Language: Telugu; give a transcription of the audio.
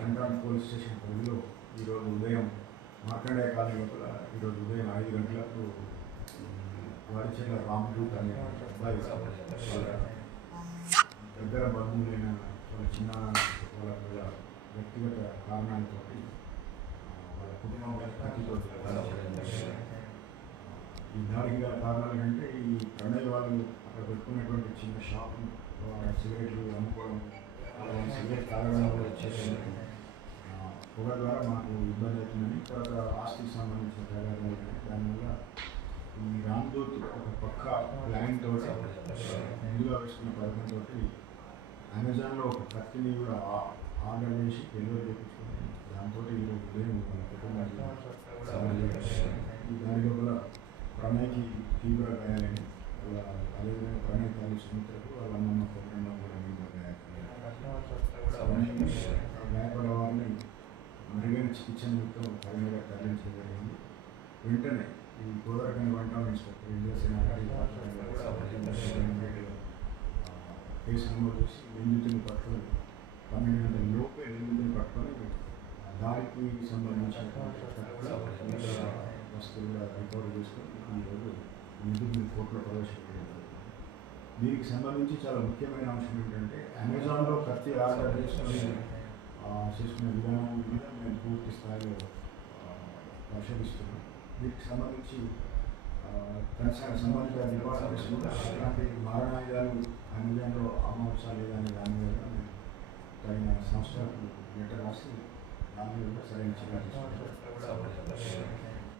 రంగాన్ పోలీస్ స్టేషన్ పరిధిలో ఈరోజు ఉదయం మార్కండేయ కాలనీ లోపల ఈరోజు ఉదయం 5 గంటలకు వాడిచెల్ల రామదూత్ అనే అబ్బాయి వాళ్ళ దగ్గర బంధువులైన వాళ్ళ చిన్న వాళ్ళ వ్యక్తిగత కారణాలతో వాళ్ళ కుటుంబం కత్తితో ఈ దాడికి గల కారణాలు అంటే ఈ ప్రణయ్ వాళ్ళు అక్కడ పెట్టుకున్నటువంటి చిన్న షాప్ సిగరెట్లు అమ్ముకోవడం వాళ్ళ సిగరెట్ తాగడం వల్ల వచ్చేసి పొగ ద్వారా మాకు ఇబ్బంది అవుతుందని తర్వాత ఆస్తికి సంబంధించిన తగాదాలు దానివల్ల ఈ రామ్దూత్ ఒక పక్క ప్లాన్ తోటి ముందుగా వేసుకున్న పథకంతో అమెజాన్లో ఒక కత్తిని కూడా ఆర్డర్ చేసి డెలివరీ చేయించుకొని దాంతో ఈరోజు ఉదయం వాళ్ళ కుటుంబానికి దాని లోపల ప్రణయ్కి తీవ్ర గాయాలని వాళ్ళ అదేవిధంగా ప్రణయ్ తల్లి సుమిత్రకు వాళ్ళ అమ్మమ్మ కుటుంబ కూడా తీవ్ర గాయపడ్డ వారిని మెరుగైన చికిత్స నిమిత్తం కరీంనగర్ తరలించడం జరిగింది. వెంటనే ఈ గోదావరి వంట ఇన్స్పెక్టర్ ఇంజసేన కేసు నమోదు చేసి నిందితుని పట్టుకొని 12 గంటల లోపే నిందితుని పట్టుకొని దాడికి సంబంధించిన వస్తువులు కూడా రికవరీ చేసుకొని ఈరోజు నిందితుని కోర్టులో ప్రవేశపెట్టడం. దీనికి సంబంధించి చాలా ముఖ్యమైన అంశం ఏంటంటే అమెజాన్లో కత్తి ఆర్డర్ చేసుకునే విధానం మీద మేము పూర్తి స్థాయిలో పరిశీలిస్తున్నాం. దీనికి సంబంధించి సంబంధిత డిపార్ట్మెంట్స్ కూడా అలాంటి మారణాయుధాలు అమెజాన్లో అమ్మవచ్చా లేదా అనే దాని మీద మేము తగిన సంస్థలకు లెటర్ రాసి దాని మీద సరైన చర్యలు తీసుకుంటాం.